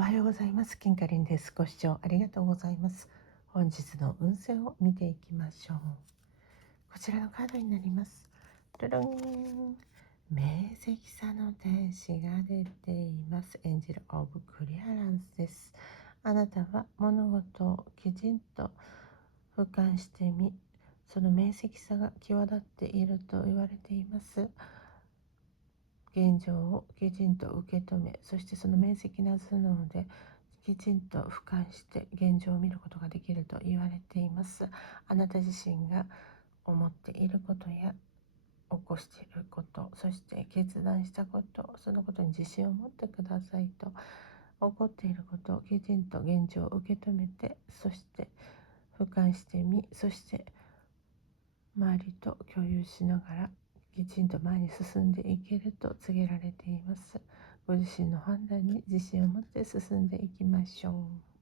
おはようございます。金カリンです。ご視聴ありがとうございます。本日の運勢を見ていきましょう。こちらのカードになります。ルルン、明晰さの天使が出ています。エンジェルオブクリアランスです。あなたは物事をきちんと俯瞰してみ、その明晰さが際立っていると言われています。現状をきちんと受け止め、そしてその明晰な頭脳できちんと俯瞰して現状を見ることができると言われています。あなた自身が思っていることや起こしていること、そして決断したこと、そのことに自信を持ってくださいと。起こっていることをきちんと現状を受け止めて、そして俯瞰してみ、そして周りと共有しながらきちんと前に進んでいけると告げられています。ご自身の判断に自信を持って進んでいきましょう。